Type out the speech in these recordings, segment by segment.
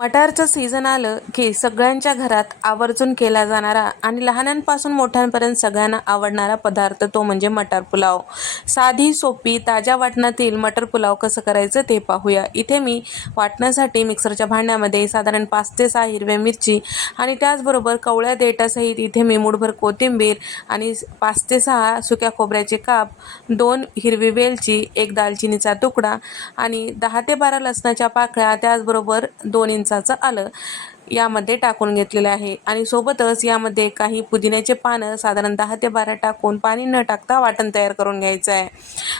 मटारचं season आलं की सगळ्यांच्या घरात आवर्जून केला जाणारा आणि लहानांपासून मोठ्यांपर्यंत सगळ्यांना आवडणारा पदार्थ तो म्हणजे मटार पुलाव. साधी सोपी ताज्या वाटणातील मटर पुलाव कसं करायचं ते पाहूया. इथे मी वाटण्यासाठी मिक्सरच्या भांड्यामध्ये साधारण पाच ते सहा हिरव्या मिरची आणि त्याचबरोबर कवळ्या देटासहित इथे मी मुठभर कोथिंबीर आणि पाच ते सहा सुक्या खोबऱ्याचे काप दोन हिरवी वेलची एक दालचिनीचा तुकडा आणि दहा ते बारा लसणाच्या पाकळ्या त्याचबरोबर दोन इंचाचं आलं यामध्ये टाकून घेतलेलं आहे. आणि सोबतच यामध्ये काही पुदिन्याचे पानं साधारण दहा ते बारा टाकून पाणी न टाकता वाटण तयार करून घ्यायचं आहे.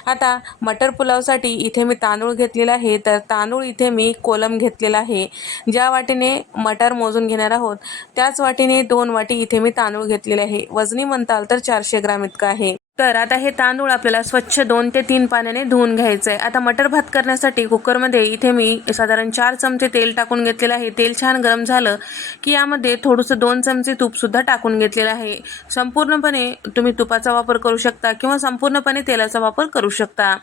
आता मटर पुलावसाठी इथे मी तांदूळ घेतलेला आहे. तर तांदूळ इथे मी कोलम घेतलेला आहे. ज्या वाटीने मटर मोजून घेणार आहोत त्याच वाटीने दोन वाटी इथे मी तांदूळ घेतलेले आहे. वजनी म्हणताल तर चारशे ग्राम इतकं आहे. तर आता हे तांदूळ आपल्याला स्वच्छ दोन ते तीन पाण्याने धुवून घ्यायचं आहे आता मटर भात करण्यासाठी कुकरमध्ये इथे मी साधारण चार चमचे तेल टाकून घेतलेलं आहे. तेल छान गरम झालं की यामध्ये थोडंसं दोन चमचे तूपसुद्धा टाकून घेतलेलं आहे. संपूर्णपणे तुम्ही तुपाचा वापर करू शकता किंवा संपूर्णपणे तेलाचा वापर करू शकता.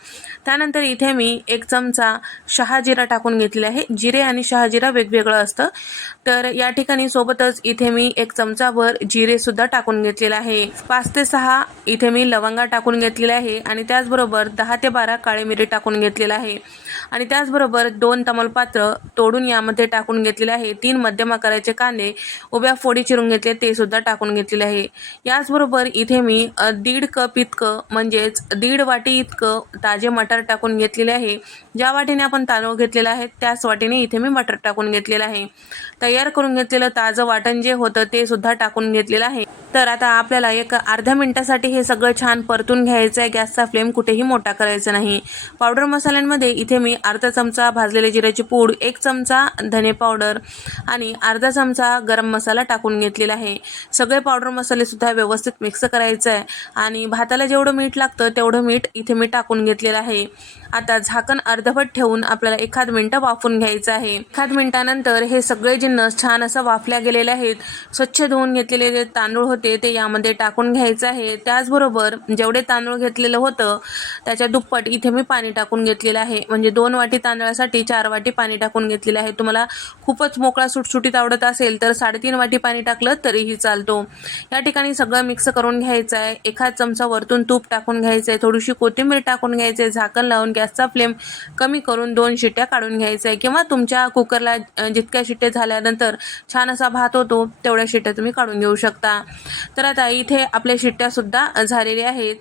त्यानंतर इथे मी एक चमचा शहाजिरा टाकून घेतलेला आहे. जिरे आणि शहाजिरा वेगवेगळं असतं. तर या ठिकाणी सोबतच इथे मी एक चमचाभर जिरेसुद्धा टाकून घेतलेलं आहे. पाच ते सहा इथे मी लवंगा टाकून घेतलेल्या आहे आणि त्याचबरोबर दहा ते बारा काळे मिरी टाकून घेतलेलं आहे. आणि त्याचबरोबर दोन तमालपात्र तोडून यामध्ये टाकून घेतलेले आहे. तीन मध्यम आकाराचे कांदे उभ्या फोडी चिरून घेतले ते सुद्धा टाकून घेतलेले आहे. याचबरोबर इथे मी दीड कप इतकं म्हणजेच दीड वाटी इतकं ताजे मटार टाकून घेतलेले आहे. ज्या वाटीने आपण तांदूळ घेतलेला आहे त्याच वाटीने इथे मी मटर टाकून घेतलेलं आहे. तयार करून घेतलेलं ताजं वाटण जे होतं ते सुद्धा टाकून घेतलेलं आहे. तर आता आपल्याला एक अर्ध्या मिनटासाठी हे सगळं छान परतून घ्यायचं आहे गॅसचा फ्लेम कुठेही मोठा करायचा नाही. पावडर मसाल्यांमध्ये इथे मी अर्धा चमचा भाजलेले जिऱ्याची पूड एक चमचा धने पावडर आणि अर्धा चमचा गरम मसाला टाकून घेतलेला आहे. सगळे पावडर मसालेसुद्धा व्यवस्थित मिक्स करायचं आहे आणि भाताला जेवढं मीठ लागतं तेवढं मीठ इथे मी टाकून घेतलेलं आहे. आता झाकण अर्धवट ठेवून आपल्याला एखाद मिनटं वाफून घ्यायचं आहे. एखाद मिनिटानंतर हे सगळे जिन्नस छान असं वाफल्या गेलेले आहेत स्वच्छ धुवून घेतलेले जे तांदूळ होते ते यामध्ये टाकून घ्यायचं आहे. त्याचबरोबर जेवढे तांदूळ घेतलेलं होतं त्याच्या दुप्पट इथे मी पाणी टाकून घेतलेलं आहे. म्हणजे दोन वाटी तांदळासाठी चार वाटी पाणी टाकून घेतलेलं आहे. तुम्हाला खूपच मोकळा सुटसुटीत आवडत असेल तर साडेतीन वाटी पाणी टाकलं तरीही चालतो. या ठिकाणी सगळं मिक्स करून घ्यायचं आहे. एखाद चमचा वरतून तूप टाकून घ्यायचं आहे थोडीशी कोथिंबीर टाकून घ्यायचं आहे झाकण लावून गॅसचा फ्लेम कमी करून दोन शिट्ट्या काढून घ्यायचं आहे किंवा तुमच्या कुकरला जितक्या शिट्ट्या झाल्यानंतर छान असा भात होतो तेवढ्या शिट्ट्या तुम्ही काढून घेऊ शकता. तर आता इथे आपल्या शिट्ट्यासुद्धा झालेल्या आहेत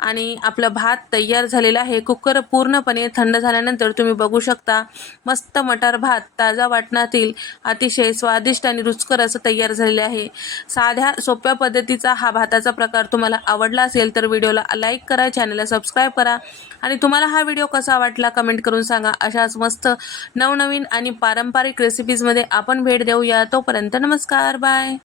आणि आपला भात तयार झालेला आहे. कुकर पूर्णपणे थंड झाल्यानंतर तुम्ही बघू शकता मस्त मटार भात ताजा वाटणातील अतिशय स्वादिष्ट आणि रुचकर असं तयार झालेले आहे. साध्या सोप्या पद्धतीचा हा भाताचा प्रकार तुम्हाला आवडला असेल तर व्हिडिओला लाईक करा चॅनलला सबस्क्राईब करा आणि तुम्हाला हा व्हिडिओ कसा वाटला कमेंट करून सांगा. अशाच मस्त नवनवीन आणि पारंपरिक रेसिपीजमध्ये आपण भेट देऊया. तोपर्यंत नमस्कार. बाय